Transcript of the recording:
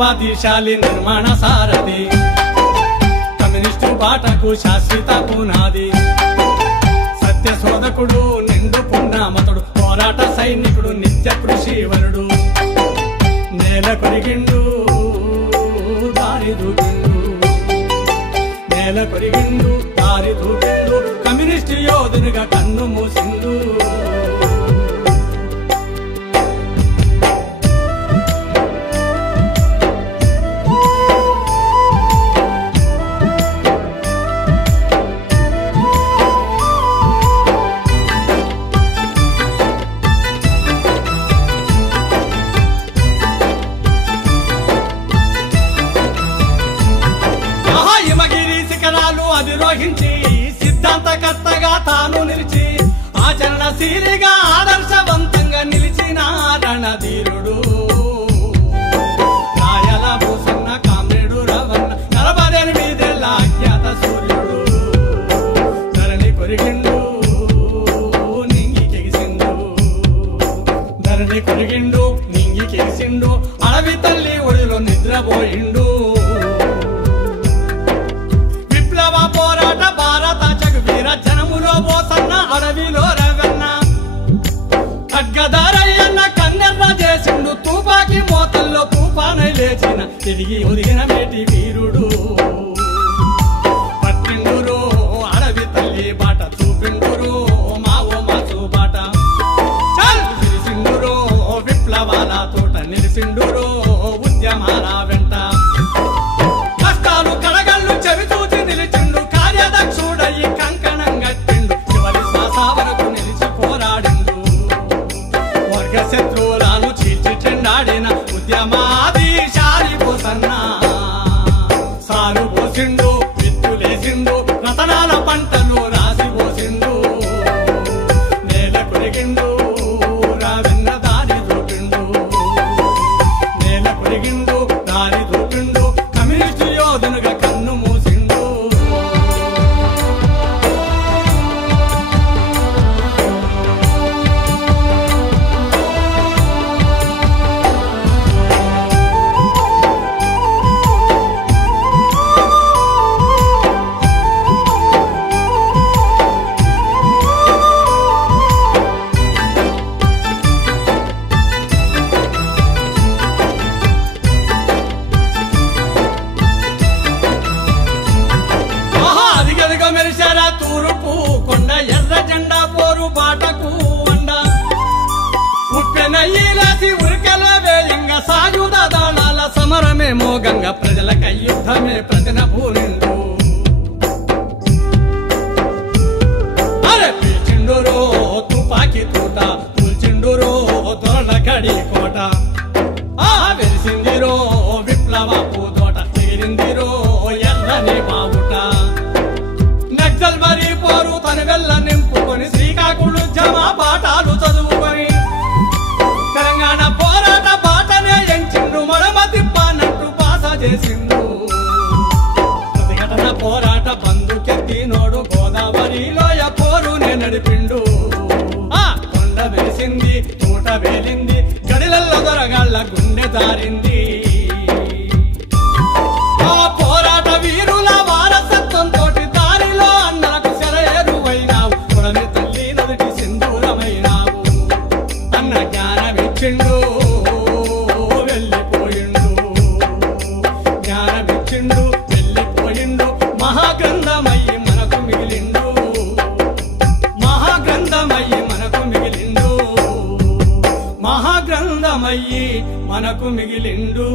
విప్లవాదిశాలి నిర్మాణ సారథి కమ్యూనిస్టు బాటకు శాశ్వత పునాది సత్య శోధకుడు నిండు పుణ్యమతుడు పోరాట సైనికుడు నిత్య కృషివరుడు నేల కొరిగిండు దారి దూకిండు నేల కొరిగిండు దారి దూకిండు కమ్యూనిస్టు యోధునిగా కన్ను మూసిండు అధిరోహించి సిద్ధాంతకర్తగా తాను నిలిచి ఆచరణశీలిగా ఆదర్శవంతంగా నిలిచిన రణధీరుడు రాయల భూసన్న కామ్రేడు రవణ 48 అజ్ఞాత సూర్యుడు ధరణి కొరిగిండు నింగి కెగిసిండు ధరణి కొరిగిండు నింగి కెగిసిండు అడవి తల్లి ఒడిలో నిద్రపోయిండు పోరాట భారత జగవీర జనములో పోసన్న అడవిలో రవన్న ఖడ్గదారయ్యన్న కన్నెర్ర చేసిండు తుపాకి మోతల్లో తుఫానై లేచిన తిరిగి ఒదిగిన మేటి వీరుడు పట్టిండురో అడవి తల్లి బాట చూపిండురో మావో మాసు బాట నిలిసిండురో విప్లవాల తోట నిలిసిండురో ఉద్యమాల వెంట కష్టాలు కడగళ్ళు చెవి చూచి నిలిచిండు కార్యదక్షుడయ్యి కంకణం గట్టిండు చివరి శ్వాస వరకు నిలిచి పోరాడిండు వర్గ శత్రువులను చీల్చి చెండాడిన ఉద్యమాదిశాలి పోసన్న సాలు పోసిండు విత్తులేసిండు రతనాల పంటలు రాసి పోసిండు నేల కొరిగిండు రావిన్న దారి దూకిండు నేల కొరిగిండు దారి దూకిండు కమ్యూనిస్టు యోధునుగా కన్ను మూసిండు మెరిసారా తూరుపు కొండ ఎర్ర జెండా పోరు బాటకు వండ ఉప్పెనయ్యేసి ఉరికెల వేయంగ సాయుధ దళాల సమరమే మోగంగ ప్రజలకై యుద్ధమే ప్రతిన పూరిండు అరే పీల్చిండురో తుపాకి తూట కూల్చిండురో దొరల కడి కోట వెలిసిందిరో విప్లవ పూతోట తీరిందిరో ఎర్రని బావుట నక్సల్బరీ పోరు తన వెళ్ళ నింపుకొని శ్రీకాకుళం పాఠాలు చదువుకొని తెలంగాణ పోరాట బాటనే ఎంచిండు మడమ తిప్పానట్టు పాస చేసిండు ప్రతిఘటన పోరాట బంధుకెత్తి నోడు గోదావరిలోయ పోరునే నడిపిండు కొండ వెలిసింది తూట వేలింది గడిలల్ల దొరగాళ్ళ గుండె జారింది పోరాట వీరుల వారసత్వంతో దారిలో అన్నలకు శరయేరువైనావు కొడని తల్లి నదిటి సింధూరమైనావు అన్న జ్ఞానమిచ్చిండు వెళ్ళిపోయిండు జ్ఞానమిచ్చిండు వెళ్ళిపోయిండు మహాగ్రంథమయ్యి మనకు మిగిలిండు మహాగ్రంథమయ్యి మనకు మిగిలిండు మహాగ్రంథమయ్యి మనకు మిగిలిండు